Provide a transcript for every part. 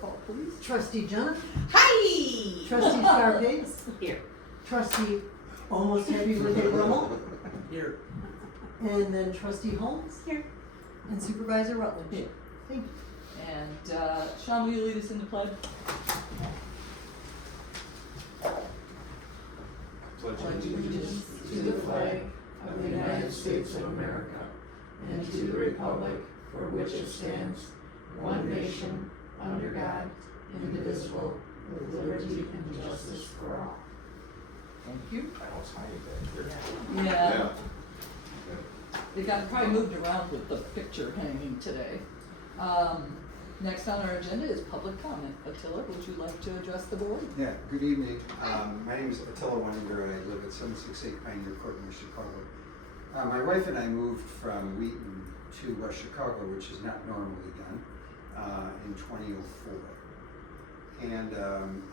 call, please. Trustee Jonah, Hi! Trustee Scarpace, Here. Trustee Almost Happy Birthday Brummel, Here. and then Trustee Holmes, Here. and Supervisor Rutledge. Here. Thank you. And Sean, will you lead us in the pledge? Pledge allegiance to the flag of the United States of America and to the republic for which it stands, one nation, under God, indivisible, with liberty and justice for all. Thank you. I was hiding back here. Yeah. They got probably moved around with the picture hanging today. Next on our agenda is public comment. Attila, would you like to address the board? Yeah, good evening. My name is Attila Weninger. I live at 768 Pioneer Court in West Chicago. My wife and I moved from Wheaton to West Chicago, which is not normally done, in 2004. And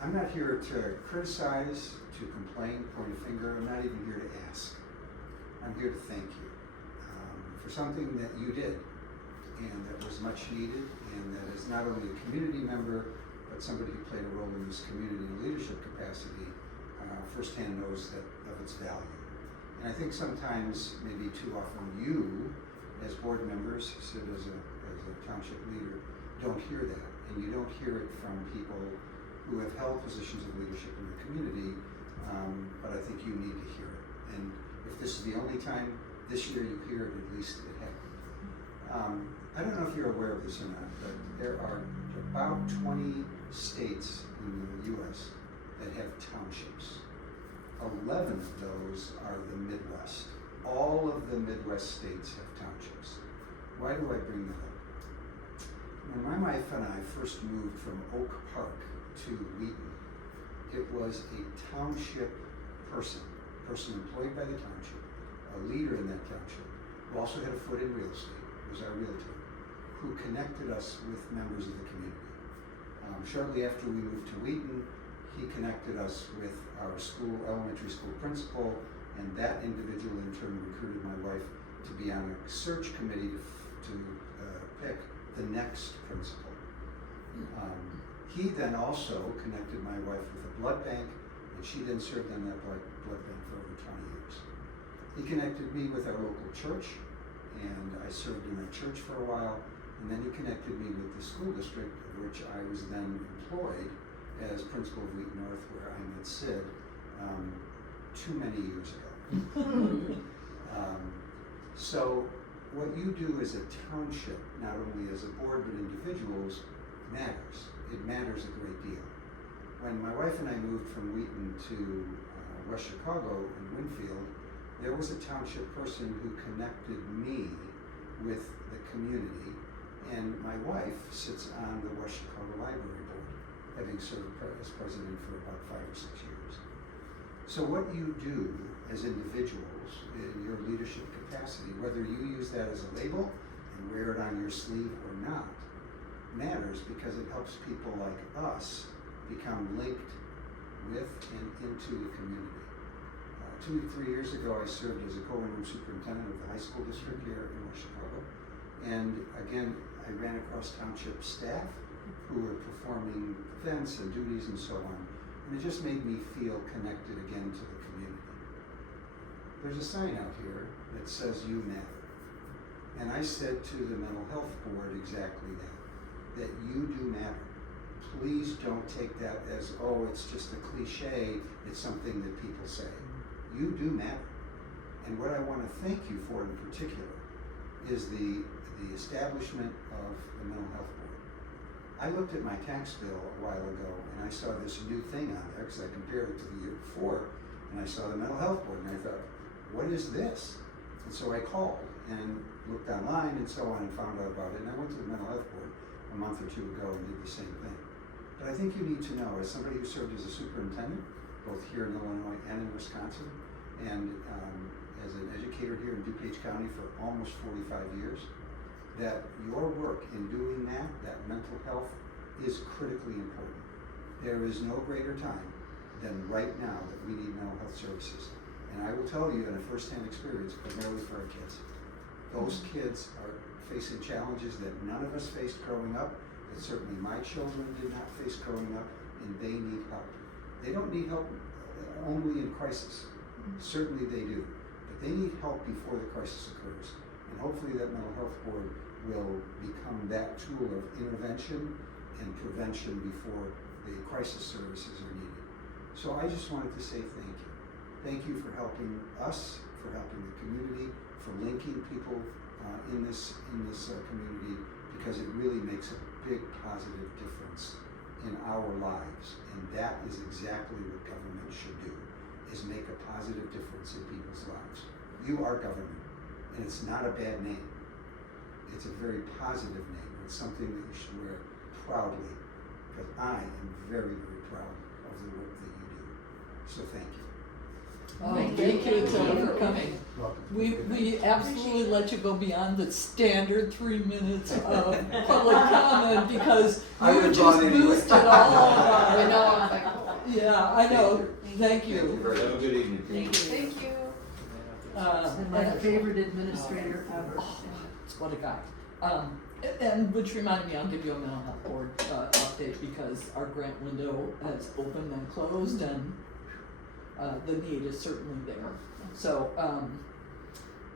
I'm not here to criticize, to complain, point a finger. I'm not even here to ask. I'm here to thank you for something that you did and that was much needed, and that is not only a community member, but somebody who played a role in this community in leadership capacity, firsthand knows that of its value. And I think sometimes, maybe too often, you, as board members, Sid as a township leader, don't hear that. And you don't hear it from people who have held positions of leadership in the community, but I think you need to hear it. And if this is the only time this year you hear it, at least it happened. I don't know if you're aware of this or not, but there are about 20 states in the U.S. that have townships. 11 of those are the Midwest. All of the Midwest states have townships. Why do I bring that up? When my wife and I first moved from Oak Park to Wheaton, it was a township person employed by the township, a leader in that township, who also had a foot in real estate, was our realtor, who connected us with members of the community. Shortly after we moved to Wheaton, he connected us with our elementary school principal, and that individual in turn recruited my wife to be on a search committee to pick the next principal. He then also connected my wife with a blood bank, and she then served on that blood bank for over 20 years. He connected me with our local church, and I served in that church for a while, and then he connected me with the school district, of which I was then employed as principal of Wheaton North, where I met Sid too many years ago. So what you do as a township, not only as a board but individuals, matters. It matters a great deal. When my wife and I moved from Wheaton to West Chicago in Winfield, there was a township person who connected me with the community, and my wife sits on the West Chicago Library Board, having served as president for about 5 or 6 years. So what you do as individuals in your leadership capacity, whether you use that as a label and wear it on your sleeve or not, matters because it helps people like us become linked with and into the community. 2 or 3 years ago, I served as a co-interim superintendent of the high school district here in West Chicago. And again, I ran across township staff who were performing events and duties and so on. And it just made me feel connected again to the community. There's a sign out here that says "You Matter." And I said to the mental health board exactly that you do matter. Please don't take that as, oh, it's just a cliche, it's something that people say. You do matter. And what I want to thank you for in particular is the establishment of the mental health board. I looked at my tax bill a while ago and I saw this new thing on there because I compared it to the year before, and I saw the mental health board and I thought, what is this? And so I called and looked online and so on and found out about it, and I went to the mental health board a month or 2 ago and did the same thing. But I think you need to know, as somebody who served as a superintendent, both here in Illinois and in Wisconsin, and as an educator here in DuPage County for almost 45 years, that your work in doing that mental health, is critically important. There is no greater time than right now that we need mental health services. And I will tell you in a first-hand experience, primarily for our kids. Those kids are facing challenges that none of us faced growing up, that certainly my children did not face growing up, and they need help. They don't need help only in crisis. Certainly they do, but they need help before the crisis occurs. And hopefully that mental health board will become that tool of intervention and prevention before the crisis services are needed. So I just wanted to say thank you. Thank you for helping us, for helping the community, for linking people in this community, because it really makes a big positive difference in our lives. And that is exactly what government should do, is make a positive difference in people's lives. You are government, and it's not a bad name. It's a very positive name. It's something that you should wear proudly, because I am very, very proud of the work that you do. So thank you. Oh, Thank thank you. you, Attila, for coming. Welcome. We absolutely let you go beyond the standard 3 minutes of public comment because I you would've just gone anyway. boosted all of I our. know, I was like, Yeah, I know. Thank Thank you you. very Have a much. good evening. thank you. And my favorite administrator ever. What a guy. And which reminded me, I'll give you a mental health board update because our grant window has opened and closed and the need is certainly there. So,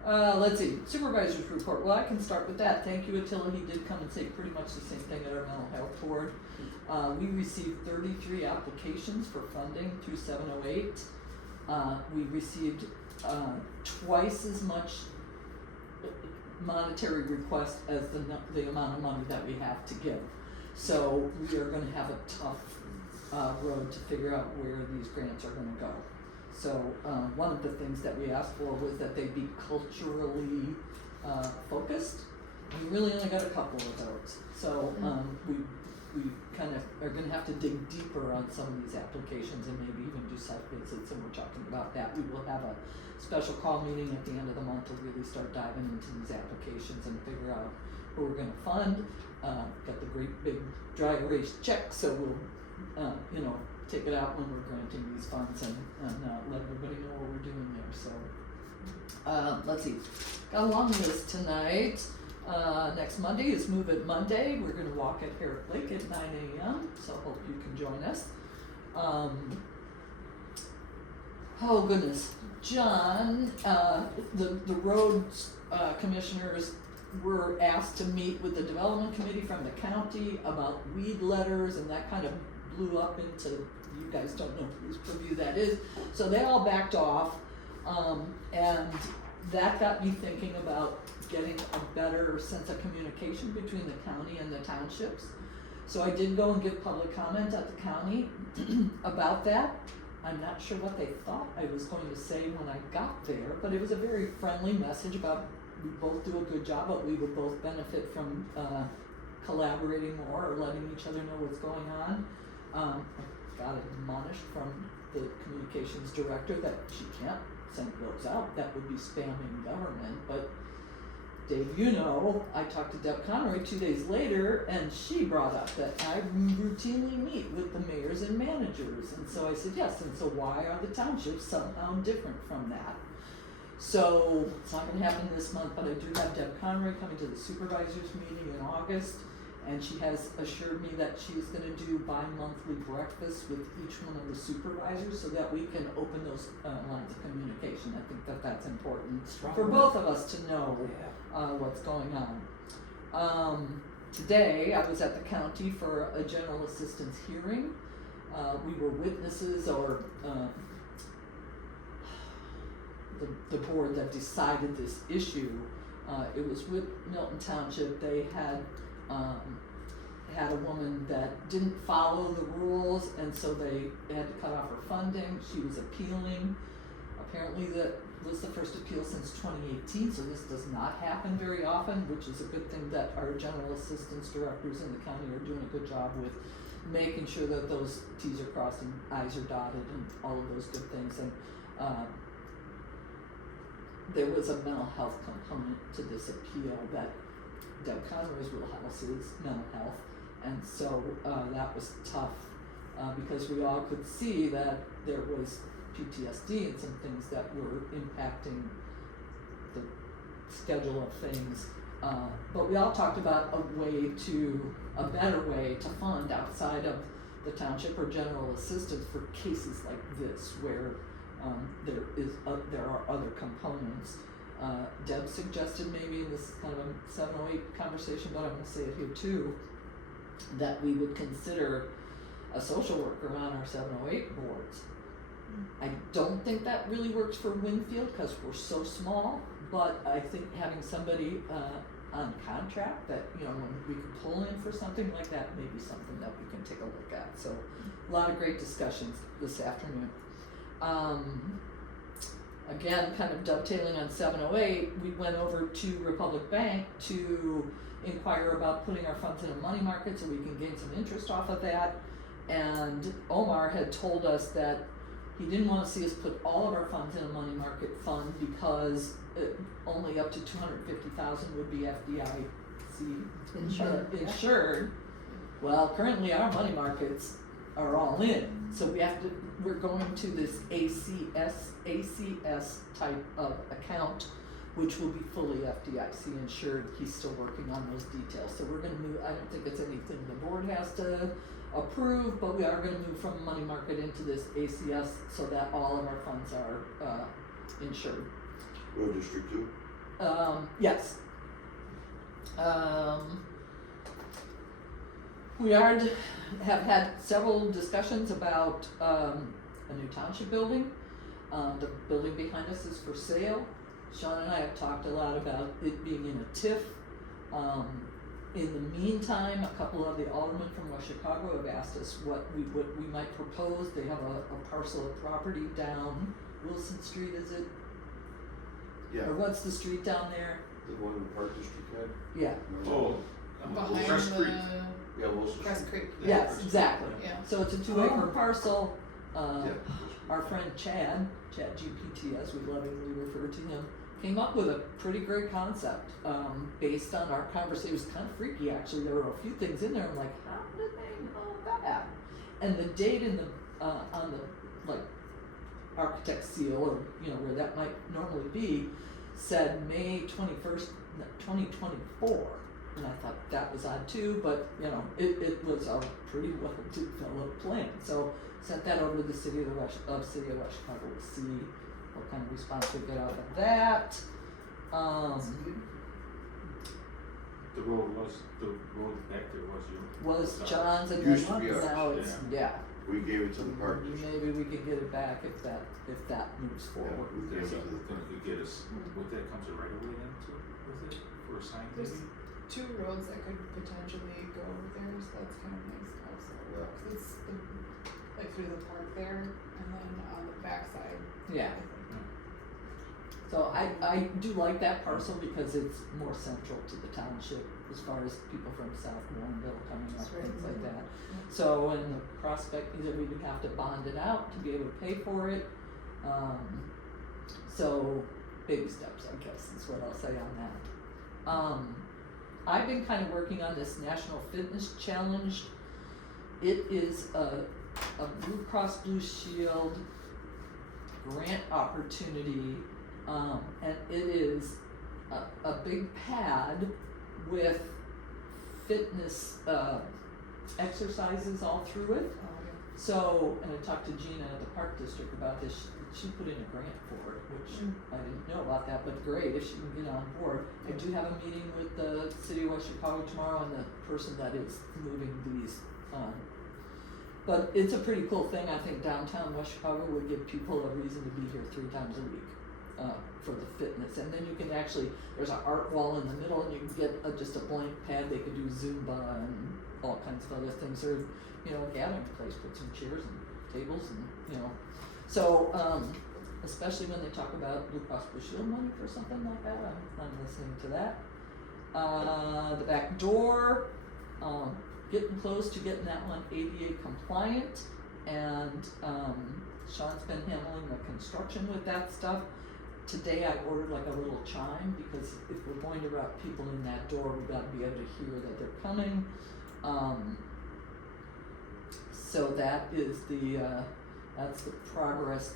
let's see, supervisor's report. Well, I can start with that. Thank you, Attila. He did come and say pretty much the same thing at our mental health board. We received 33 applications for funding through 708. We received twice as much monetary request as the amount of money that we have to give. So we are gonna have a tough road to figure out where these grants are gonna go. So one of the things that we asked for was that they be culturally focused. We really only got a couple of those. So we kind of are gonna have to dig deeper on some of these applications and maybe even do site visits, and we're talking about that. We will have a special call meeting at the end of the month to really start diving into these applications and figure out who we're gonna fund. Got the great big dry erase check, so we'll take it out when we're granting these funds and let everybody know what we're doing there. So let's see, got a long list tonight. Next Monday is Move It Monday. We're gonna walk at Herrick Lake at 9 a.m. So hope you can join us. Oh goodness, John, the roads commissioners were asked to meet with the development committee from the county about weed letters, and that kind of blew up into, you guys don't know whose purview that is, so they all backed off, and that got me thinking about getting a better sense of communication between the county and the townships. So I did go and give public comment at the county about that. I'm not sure what they thought I was going to say when I got there, but it was a very friendly message about we both do a good job, but we would both benefit from collaborating more or letting each other know what's going on. I got admonished from the communications director that she can't send those out. That would be spamming government. But Dave, I talked to Deb Conroy 2 days later, and she brought up that I routinely meet with the mayors and managers. And so I said, yes, and so why are the townships somehow different from that? So it's not gonna happen this month, but I do have Deb Conroy coming to the supervisors meeting in August, and she has assured me that she's gonna do bi-monthly breakfasts with each one of the supervisors so that we can open those lines of communication. I think that that's important for both of us to know what's going on. Today, I was at the county for a general assistance hearing. We were witnesses, or the board that decided this issue. It was with Milton Township. They had a woman that didn't follow the rules, and so they had to cut off her funding. She was appealing. Apparently that was the first appeal since 2018, so this does not happen very often, which is a good thing that our general assistance directors in the county are doing a good job with making sure that those T's are crossed and I's are dotted and all of those good things. And there was a mental health component to this appeal that Deb Conroy's wheelhouse is mental health, and so that was tough because we all could see that there was PTSD and some things that were impacting the schedule of things But we all talked about a better way to fund outside of the township or general assistance for cases like this where there are other components. Deb suggested maybe, and this is kind of a 708 conversation, but I'm gonna say it here too, that we would consider a social worker on our 708 boards. I don't think that really works for Winfield because we're so small, but I think having somebody on contract that, you know, when we can pull in for something like that may be something that we can take a look at. So a lot of great discussions this afternoon. Again, kind of dovetailing on 708, we went over to Republic Bank to inquire about putting our funds in a money market so we can gain some interest off of that. And Omar had told us that he didn't want to see us put all of our funds in a money market fund because only up to $250,000 would be FDIC insured. Well, currently our money markets are all in, so we're going to this ACS type of account, which will be fully FDIC insured. He's still working on those details, so we're gonna move. I don't think it's anything the board has to approve, but we are gonna move from money market into this ACS so that all of our funds are insured. Road District 2? Yes. We have had several discussions about a new township building. The building behind us is for sale. Sean and I have talked a lot about it being in a TIF. In the meantime, a couple of the aldermen from West Chicago have asked us what we might propose. They have a parcel of property down Wilson Street, is it? Yeah. Or what's the street down there? The one in the Park District had? Yeah. Oh, Behind Crest Creek. Yeah, Wilson Crest Street. Creek. Yes, exactly. Yeah. So it's a 2-acre parcel. Yeah. Our friend Chad GPT, as we lovingly refer to him, came up with a pretty great concept based on our conversation. It was kind of freaky, actually. There were a few things in there. I'm like, how did they know that? And the date in the on the architect's seal, or you know where that might normally be, said May 21st, 2024. And I thought that was odd too, but you know it was a pretty well developed plan. So sent that over to the city of West Chicago to see what kind of response we get out of that. The road back there was yours. Was John's and Used to be then ours, now it's yeah. We gave it to the Park District. Maybe we could get it back if that moves forward. We gave it to the Then you could get us, would that come to right away then too, with it, for a sign There's maybe? 2 roads that could potentially go over there, so that's kind of nice also. Yeah. 'Cause it's like through the park there, and then on the backside. Yeah. I think. So I do like that parcel because it's more central to the township as far as people from South Warrenville coming up, That's right. things like that. Yeah. So, and the prospect is that we would have to bond it out to be able to pay for it. So, baby steps, I guess, is what I'll say on that. I've been kind of working on this National Fitness Challenge. It is a Blue Cross Blue Shield grant opportunity, and it is a big pad with fitness exercises all through it. Oh, okay. So, and I talked to Gina at the Park District about this. She put in a grant for it, which I didn't know about that, but great if she can get on board. I do have a meeting with the city of West Chicago tomorrow and the person that is moving these. But it's a pretty cool thing. I think downtown West Chicago would give people a reason to be here 3 times a week for the fitness. And then you can actually, there's an art wall in the middle and you can get just a blank pad. They could do Zumba and all kinds of other things. Or, you know, a gathering place, put some chairs and tables and, you know. So, especially when they talk about Blue Cross Blue Shield money for something like that, I'm listening to that. The back door, getting close to getting that one ADA compliant, and Sean's been handling the construction with that stuff. Today I ordered like a little chime because if we're going to route people in that door, we've got to be able to hear that they're coming. So that is that's the progress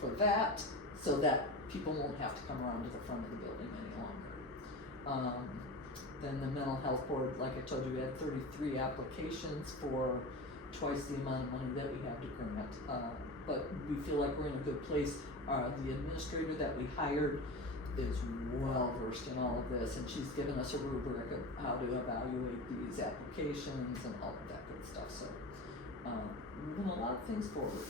for that, so that people won't have to come around to the front of the building any longer. Then the mental health board, like I told you, we had 33 applications for twice the amount of money that we have to grant. But we feel like we're in a good place. The administrator that we hired is well versed in all of this, and she's given us a rubric of how to evaluate these applications and all of that good stuff. So moving a lot of things forward.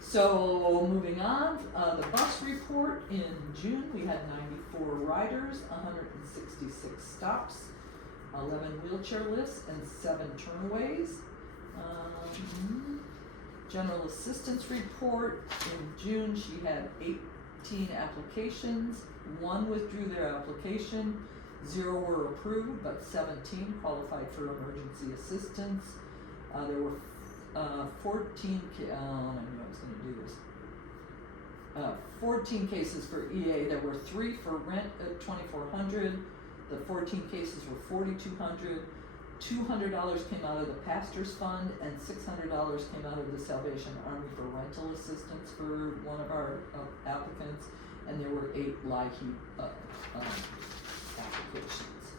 So moving on, the bus report in June, we had 94 riders, 166 stops, 11 wheelchair lifts, and 7 turnaways. General assistance report in June, she had 18 applications, 1 withdrew their application, 0 were approved, but 17 qualified for emergency assistance. There were 14, I knew I was gonna do this. 14 cases for EA, there were 3 for rent at $2,400, the 14 cases were $4,200, $200 came out of the pastor's fund, and $600 came out of the Salvation Army for rental assistance for one of our applicants, and there were 8 LIHEAP applications.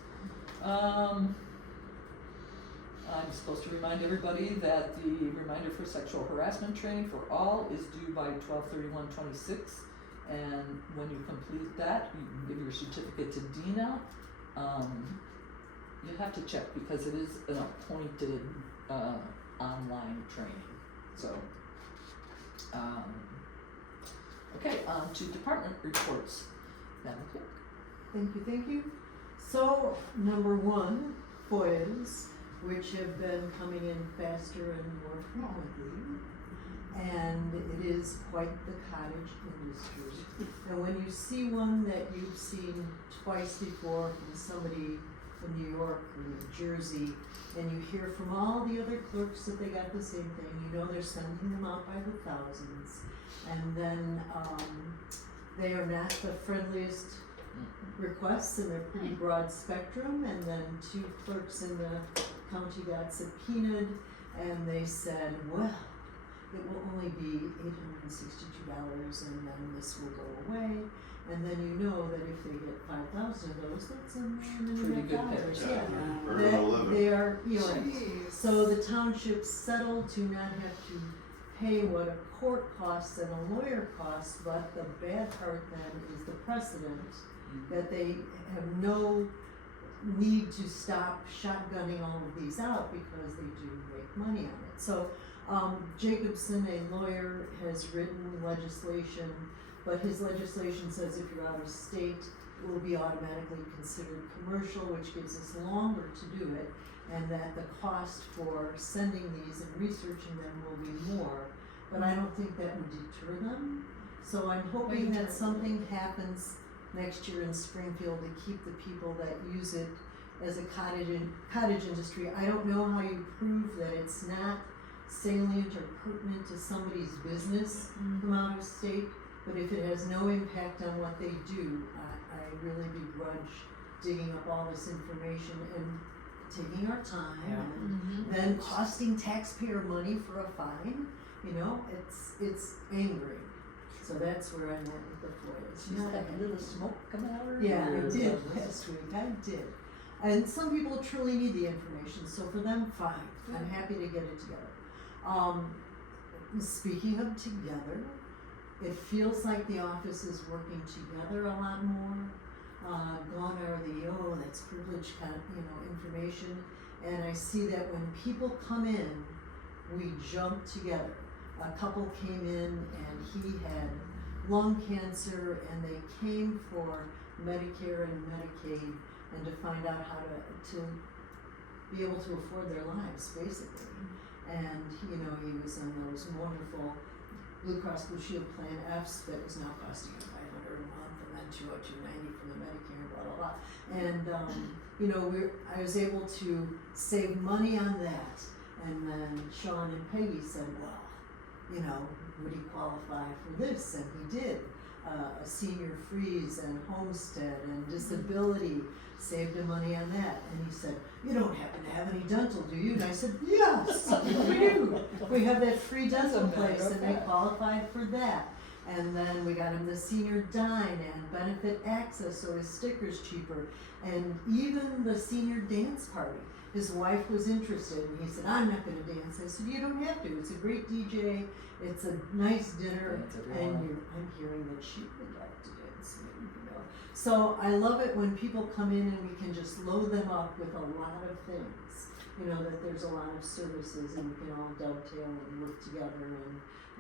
I'm supposed to remind everybody that the reminder for sexual harassment training for all is due by 12/31/26, and when you complete that, you can give your certificate to Dina. You have to check because it is an appointed online training. So, okay, on to department reports. Madam Clerk. Thank you. So, number 1, FOIAs, which have been coming in faster and more frequently. And it is quite the cottage industry. And when you see one that you've seen twice before from somebody from New York or New Jersey, and you hear from all the other clerks that they got the same thing, you know they're sending them out by the thousands. And then they are not the friendliest requests, and they're pretty broad spectrum. And then 2 clerks in the county got subpoenaed, and they said, well, it will only be $862, and then this will go away. And then you know that if they get 5,000 of those, that's $1 million. Pretty good pay. Yeah, Earn a living. they are, right. So the township settled to not have to pay what a court costs and a lawyer costs, but the bad part then is the precedent that they have no need to stop shotgunning all of these out because they do make money on it. So Jacobson, a lawyer, has written legislation, but his legislation says if you're out of state, it will be automatically considered commercial, which gives us longer to do it, and that the cost for sending these and researching them will be more. But I don't think that would deter them. So I'm hoping that something happens next year in Springfield to keep the people that use it as a cottage industry. I don't know how you prove that it's not salient or pertinent to somebody's business from out of state, but if it has no impact on what they do, I really begrudge digging up all this information and taking our time and then costing taxpayer money for a fine. You know, it's angry. So that's where I'm at with the FOIAs. She's had a little smoke coming out of her Yeah, I ears. did last week, I did. And some people truly need the information, so for them, fine. I'm happy to get it together. Speaking of together, it feels like the office is working together a lot more. Gone are the, that's privileged kind of, information. And I see that when people come in, we jump together. A couple came in and he had lung cancer, and they came for Medicare and Medicaid and to find out how to be able to afford their lives, basically. And he was on those wonderful Blue Cross Blue Shield Plan Fs that was now costing him $500 a month, and then $290 from the Medicare, blah blah blah. And I was able to save money on that. And then Sean and Peggy said, well, would he qualify for this? And he did. A senior freeze and homestead and disability, saved him money on that. And he said, you don't happen to have any dental, do you? And I said, yes, we do. We have that free dental place, and they qualified for that. And then we got him the senior dine and benefit access, so his sticker's cheaper. And even the senior dance party. His wife was interested, and he said, "I'm not gonna dance." I said, "You don't have to. It's a great DJ. It's a nice dinner, Dance if you and want. I'm hearing that she would like to dance with me, you know." So I love it when people come in and we can just load them up with a lot of things. You know, that there's a lot of services and we can all dovetail and work together,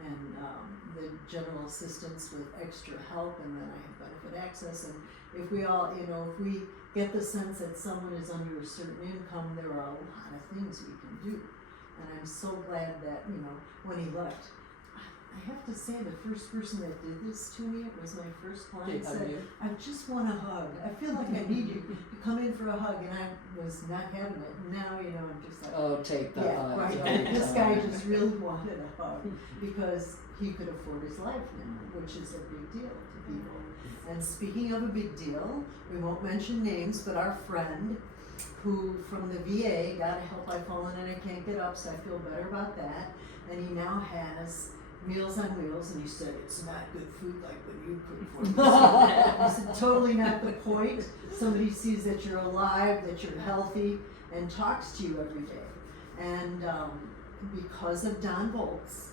and the general assistance with extra help, and then I have benefit access. And if we all, you know, if we get the sense that someone is under a certain income, there are a lot of things we can do. And I'm so glad that, you know, when he left, I have to say, the first person that did this to me, it was my first client, said, "I just want a hug. I feel like I need you to come in for a hug," and I was not having it. And now, you know, I'm just like, Oh, take the yeah, hug. right. take This the guy hug. just really wanted a hug because he could afford his life now, which is a big deal to people. And speaking of a big deal, we won't mention names, but our friend who from the VA got a help I've fallen and I can't get up, so I feel better about that. And he now has Meals on Wheels, and he said, "It's not good food like when you cook for me." I said, "Totally not the point. Somebody sees that you're alive, that you're healthy, and talks to you every day." And because of Don Boltz,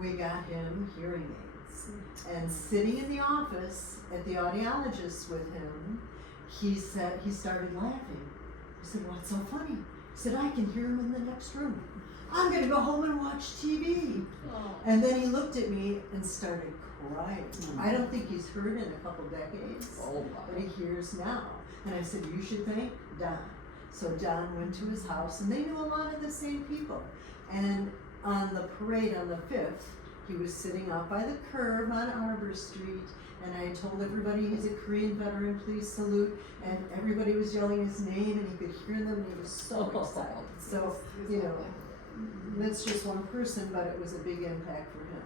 we got him hearing aids. And sitting in the office at the audiologist with him, he said, he started laughing. I said, "What's so funny?" He said, "I can hear him in the next room. I'm gonna go home and watch TV." And then he looked at me and started crying. I don't think he's heard in a couple decades, Oh, wow. but he hears now. And I said, "You should thank Don." So Don went to his house, and they knew a lot of the same people. And on the parade on the 5th, he was sitting out by the curb on Arbor Street, and I told everybody he's a Korean veteran, please salute, and everybody was yelling his name, and he could hear them, and he was so excited. So, you know, that's just one person, but it was a big impact for him.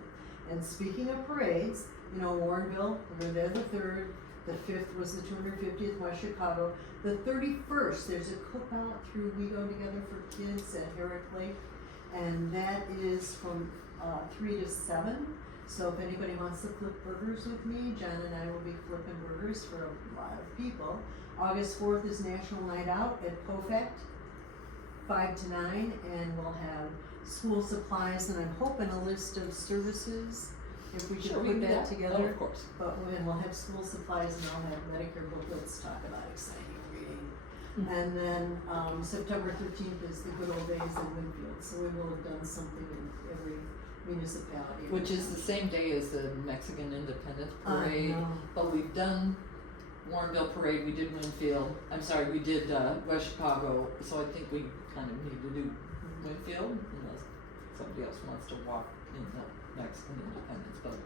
And speaking of parades, you know, Warrenville, we were there the 3rd, the 5th was the 250th West Chicago. The 31st, there's a cookout through We Go Together for Kids at Herrick Lake, and that is from 3 to 7. So if anybody wants to flip burgers with me, John and I will be flipping burgers for a lot of people. August 4th is National Night Out at POFACT, 5 to 9, and we'll have school supplies, and I'm hoping a list of services, if we could Sure, we put can do that Oh, together. of course. But we'll have school supplies, and I'll have Medicare booklets, talk about exciting reading. And then September 13th is the Good Old Days in Winfield, so we will have done something in every municipality. Which is the same day as the Mexican Independence Parade, I know. but we've done Warrenville Parade, we did Winfield, I'm sorry, we did West Chicago, so I think we kind of need to do Winfield, unless somebody else wants to walk in the Mexican Independence, but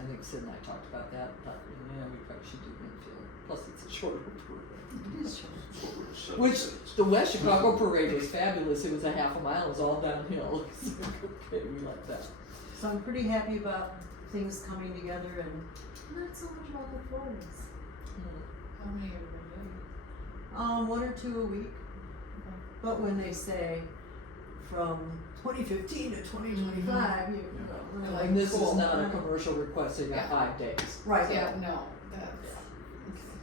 I think Sid and I talked about that, but yeah, we probably should do Winfield, plus it's a shorter parade. It is short. Which, the West Chicago Parade was fabulous, it was a half a mile, it was all downhill, so okay, we like that. So I'm pretty happy about things coming together, and not so much about the Floridas. How many have been doing? 1 or 2 a week. But when they say from 2015 to 2025, you know, we're like, And this is cool. not a commercial request, so you got Yeah. 5 days. Right. Yeah, no, that's, okay.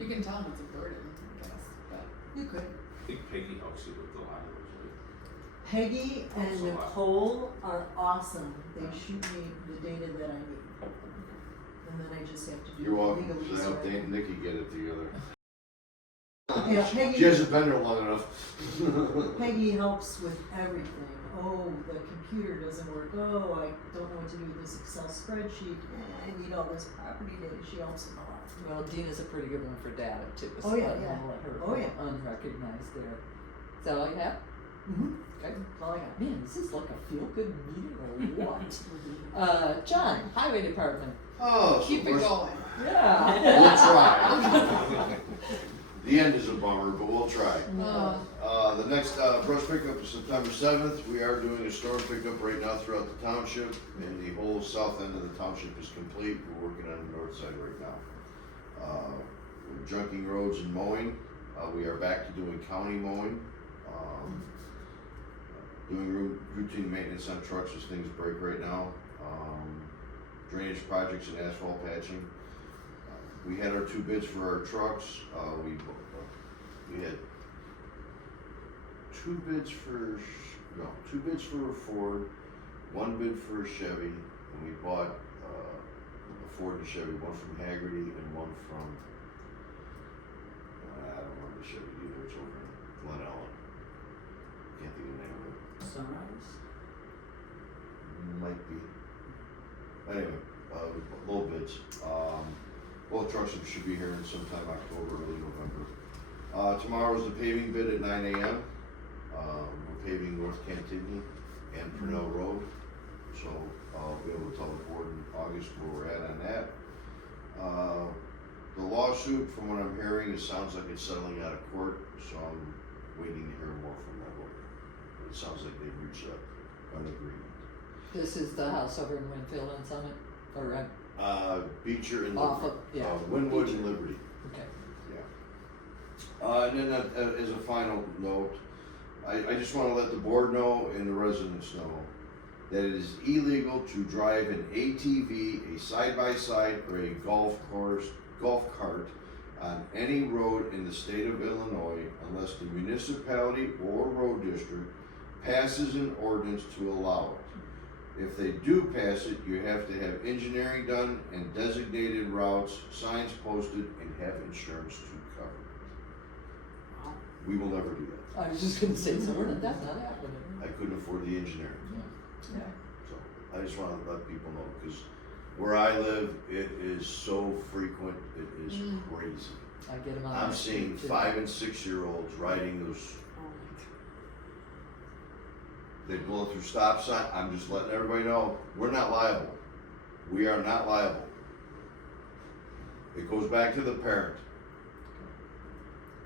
You can tell them it's a burden, I guess, but. You could. I think Peggy helps you with a lot of those, right? Peggy and Helps a lot. Nicole are awesome. They shoot me the data that I need. And then I just have to do You're welcome, legally so help certified. Nikki get it together. Yeah, She Peggy, hasn't been there long enough. Peggy helps with everything. Oh, the computer doesn't work. Oh, I don't know what to do with this Excel spreadsheet. I need all this property data. She helps a lot. Well, Dina's a pretty good one for data too, so Oh, yeah, I'm yeah. gonna let her Oh, yeah. unrecognized there. Is that all you have? Mm-hmm. Okay. That's all I got. Man, this is like a feel-good meeting or what? John, Highway Department. Oh, so Keep it we're- going. Yeah. We'll try. The end is a bummer, but we'll try. The next brush pickup is September 7th. We are doing a storm pickup right now throughout the township, and the whole south end of the township is complete. We're working on the north side right now. We're junking roads and mowing. We are back to doing county mowing. Doing routine maintenance on trucks as things break right now. Drainage projects and asphalt patching. We had our 2 bids for our trucks, we had 2 bids for a Ford, 1 bid for a Chevy, and we bought, a Ford and Chevy, one from Haggerty and one from, I don't remember the Chevy either, it's over in Glen Ellen. Can't think of the name of it. Sunrise? Might be. Anyway, low bids. Both trucks should be here in sometime October, early November. Tomorrow's the paving bid at 9 a.m. We're paving North Cantigny and Purnell Road. So I'll be able to tell the board in August where we're at on that. The lawsuit, from what I'm hearing, it sounds like it's settling out of court, so I'm waiting to hear more from that lawyer. It sounds like they've reached an agreement. This is the house over in Winfield and Summit, or, Beecher and off Liberty. of, yeah. Winwood Beecher. and Liberty. Okay. And then as a final note, I just wanna let the board know and the residents know that it is illegal to drive an ATV, a side-by-side, or a golf cart on any road in the state of Illinois unless the municipality or road district passes an ordinance to allow it. If they do pass it, you have to have engineering done and designated routes, signs posted, and have insurance to cover it. We will never do that. I was just gonna say, so that's not happening. I couldn't afford the engineering. Yeah. So I just wanna let people know, cause where I live, it is so frequent, it is crazy. I get them on. I'm the seeing street, too. 5 and 6 year olds riding those. They blow through stop sign. I'm just letting everybody know, we're not liable. We are not liable. It goes back to the parent,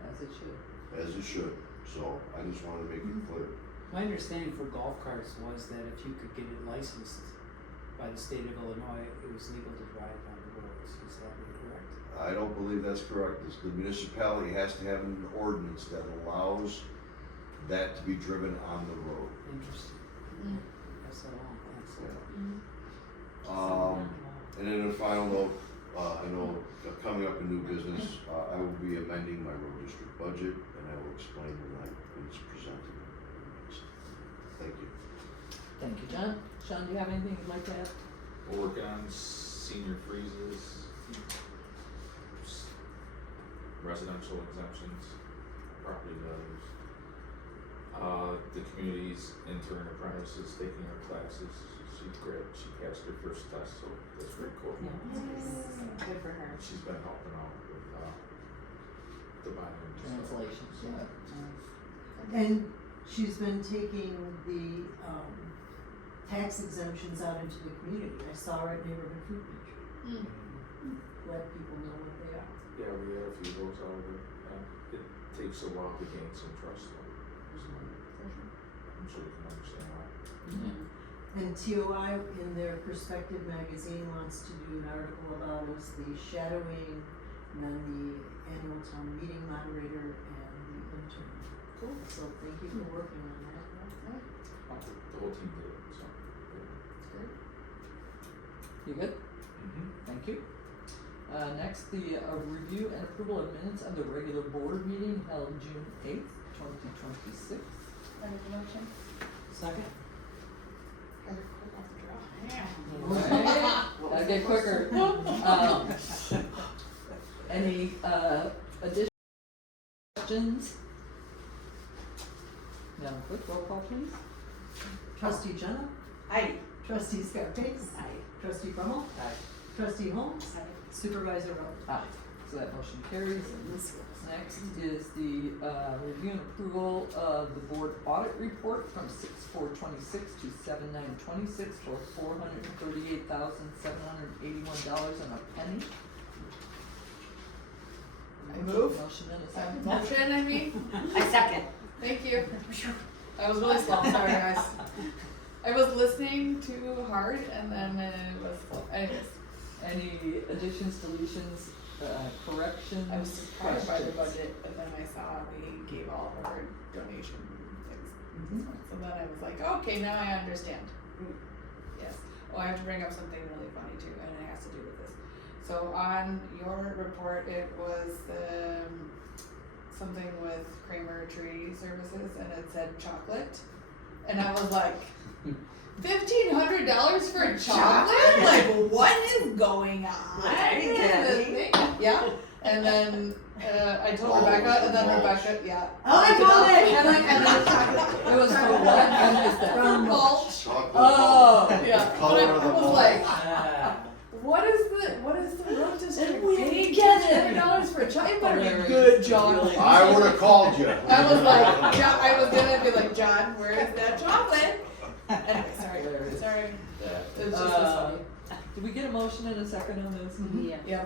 As it should. as it should. So I just wanted to make it clear. My understanding for golf carts was that if you could get it licensed by the state of Illinois, it was legal to drive on the roads. Is that correct? I don't believe that's correct. The municipality has to have an ordinance that allows that to be driven on the road. Interesting. That's all. Thanks. And then a final note, I know coming up in new business, I will be amending my road district budget, and I will explain when it's presented next. Thank you. Thank you, John. Sean, do you have anything you'd like to add? We're working on senior freezes, residential exemptions, property values. The community's intern apprentice is taking her classes. She passed her first test, so that's very cool. Good for her. She's been helping out with, the Bible and stuff. Translations, yeah. And she's been taking the, tax exemptions out into the community. I saw her at Neighborhood Food Pantry. Let people know what they are. Yeah, we had a few of those out of it. It takes a while to gain some trust though. So, I'm sure you can understand why. And TOI in their Perspective magazine wants to do an article about us, the shadowing, and then the annual town meeting moderator and the intern. Cool. So thank you for working on that. The whole team did it, so. You good? Mm-hmm. Thank you. Next, the review and approval of minutes of the regular board meeting held June 8th, 2026. Ready for motion? Second? Gotta quick off the draw. Right. Gotta get quicker. Any additions? Madam Clerk, roll call please. Trustee Jenna? Aye. Trustee Scarface? Aye. Trustee Brummel? Aye. Trustee Holmes? Aye. Supervisor Rowe? Aye. So that motion carries. Next is the review and approval of the board audit report from 6/4/26 to 7/9/26 for $438,781.01. I move. Motion and a second. Motion, I mean? I second. Thank you. That was really slow, sorry guys. I was listening too hard and then it was slow. Anyways, Any additions, deletions, corrections? I was surprised by the questions? budget, but then I saw we gave all of our donation things. Mhm. So then I was like, okay, now I understand. Yes. I have to bring up something really funny too, and it has to do with this. So on your report, it was something with Kramer Tree Services, and it said chocolate, and I was like, $1,500 for chocolate? Like, what is going on? Right, in this thing? Yeah, and then I told Oh, Rebecca, and then mulch. Rebecca, yeah. Oh, I got it! And then chocolate. It was for what? I missed that. From mulch. Chocolate Oh. mulch. Yeah, but Color I of the was mulch. like, Ah. what is the road district And we didn't paying get it. $1,500 for a chocolate? It better be Hilarious. good, John. I would've called you. I was like, John, I was gonna be like, John, where is that chocolate? Anyway, Hilarious. sorry. It was just this funny. Did we get a motion in a second on this? Yeah. Yeah.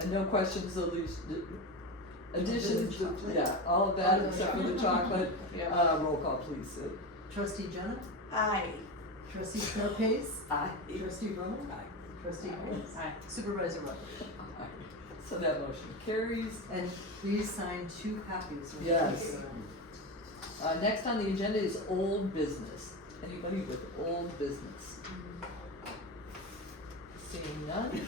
And no questions, additions, Chocolate. yeah, all of that All of except the for the chocolate. Yeah. Roll call, please. Trustee Jenna? Aye. Trustee Snowcase? Aye. Trustee Brumman? Trustee Hayes? Aye. Supervisor Rutherford? So that motion carries. And please sign 2 copies. when you Yes. get them. Next on the agenda is old business. Anybody with old business? Seeing none.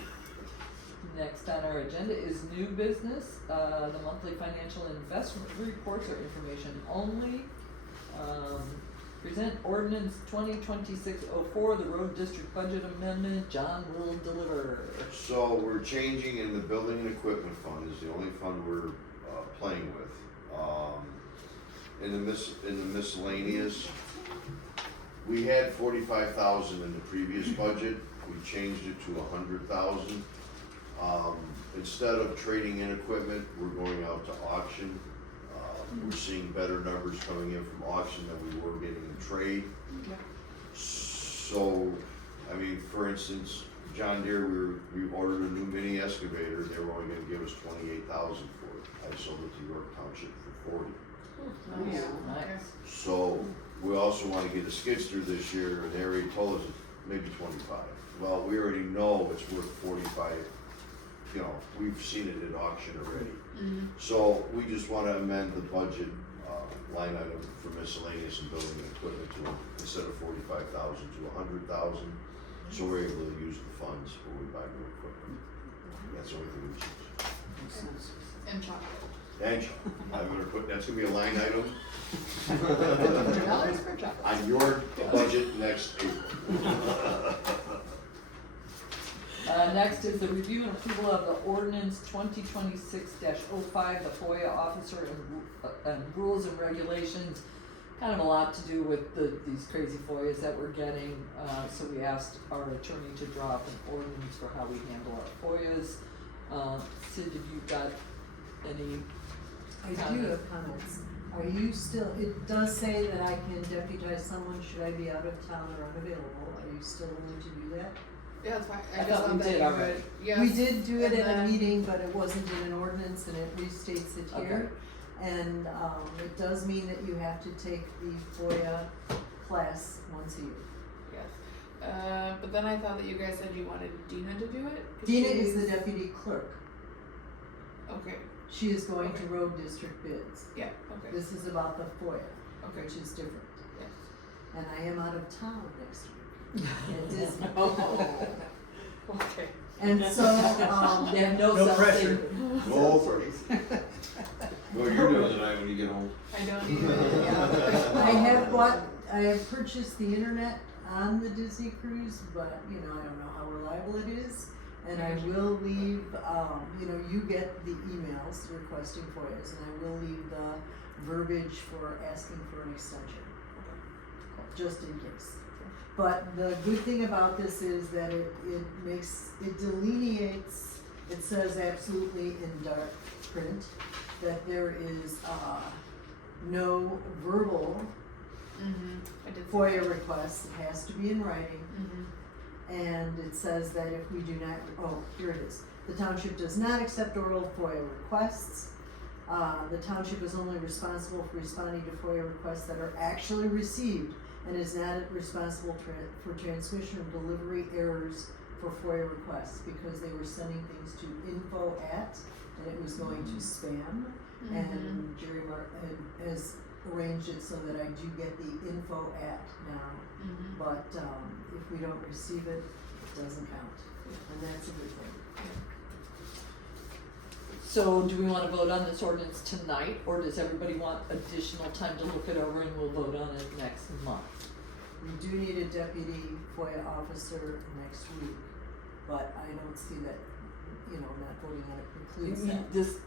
Next on our agenda is new business. The monthly financial investment reports are information only. Present ordinance 2026-04, the road district budget amendment. John will deliver. So we're changing in the building and equipment fund is the only fund we're playing with. In the miscellaneous, we had 45,000 in the previous budget. We changed it to 100,000. Instead of trading in equipment, we're going out to auction. We're seeing better numbers coming in from auction than we were getting in trade. Yeah. So, I mean, for instance, John Deere, we ordered a new mini excavator. They were only gonna give us 28,000 for it. I sold it to York Township for 40. Yeah. Nice. So, we also wanna get a skid steer this year, and they already told us maybe 25. Well, we already know it's worth 45. You know, we've seen it at auction already. Mm-hmm. So we just wanna amend the budget, line item for miscellaneous and building and equipment to, instead of 45,000 to 100,000. So we're able to use the funds when we buy new equipment. That's the only thing we choose. Makes sense. And chocolate. And I'm gonna put, that's gonna be a line item $100 for chocolate. on your budget next April. Next is the review and approval of the ordinance 2026-05, the FOIA officer and rules and regulations. Kind of a lot to do with these crazy FOIAs that we're getting, so we asked our attorney to draw up an ordinance for how we handle our FOIAs. Sid, have you got any? I do have comments. Are you still, it does say that I can deputize someone should I be out of town or unavailable. Are you still willing to do that? Yeah, that's fine. I thought we did already. Yes. We did do it and in a then- meeting, but it wasn't in an ordinance and it restates it here. And, it does mean that you have to take the FOIA class once a year. Yes. But then I thought that you guys said you wanted Dina to do it? 'Cause Dina is she's- the deputy clerk. Okay, She is going to Okay. road district bids. yeah, okay, This is about the FOIA, okay, which is different. yes. And I am out of town next week at Disney. Okay. And so, You have no No self pressure. No pressure. Well, you're doing tonight when you get home. I don't even, yeah. I have purchased the internet on the Disney cruise, but, you know, I don't know how reliable it is. And I will leave, you know, you get the emails requesting FOIAs, and I will leave the verbiage for asking for an extension, just in case. But the good thing about this is that it delineates, it says absolutely in dark print that there is, no verbal I did. FOIA request, it has to be in writing. Mm-hmm. And it says that if we do not, oh, here it is. The township does not accept oral FOIA requests. The township is only responsible for responding to FOIA requests that are actually received and is not responsible for transmission or delivery errors for FOIA requests because they were sending things to info@ and it was going to spam. And Jerry has arranged it so that I do get the info at now, Mhm. but, if we don't receive it, it doesn't count, and that's a good thing. So do we wanna vote on this ordinance tonight, or does everybody want additional time to look it over and we'll vote on it next month? We do need a deputy FOIA officer next week, but I don't see that, not voting on it precludes that. This,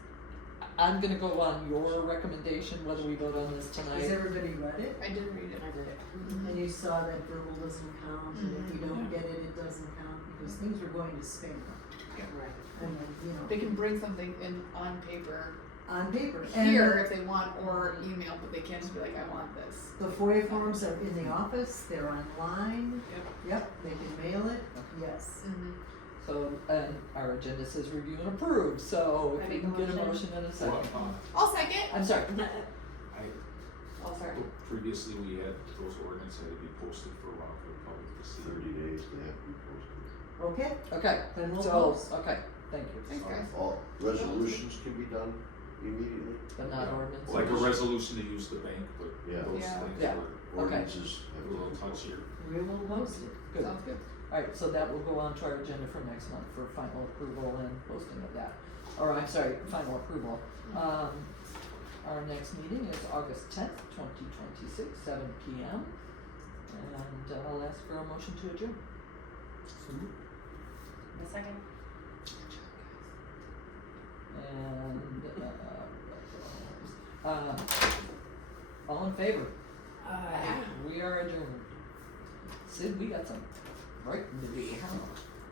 I'm gonna go on your recommendation, whether we vote on this Has tonight. everybody read it? I did read it. And you saw that verbal doesn't count, and if we don't get it, it doesn't count, because things are going to spam. Right. And, They can bring something in on paper on paper. here And if they want, or email, but they can't just be like, I want this. the FOIA forms are in the office, they're online. Yep. Yep, they can mail it, yes. Mm-hmm. So, and our agenda says review and approve, so if I we make can a get a motion. motion in a second. Well, I'll second. I'm sorry, I'll start. previously we had those ordinances had to be posted for a while for the public to see. 30 days, they have to be posted. Okay, okay, then we'll so, post. okay, thank you. Thanks, guys. All resolutions can be done immediately. But not ordinance. Like a resolution to use the bank, but Yeah. those Yeah. things Yeah. were Ordinances a have little to be posted. touchier. We will post it. Good. Sounds good. Alright, so that will go on to our agenda for next month for final approval and posting of that. Or I'm sorry, final approval. Our next meeting is August 10th, 2026, 7 p.m. And I'll ask for a motion to adjourn. A second. And, all in favor? Aye. We are adjourned. Sid, we got some writing to do, huh?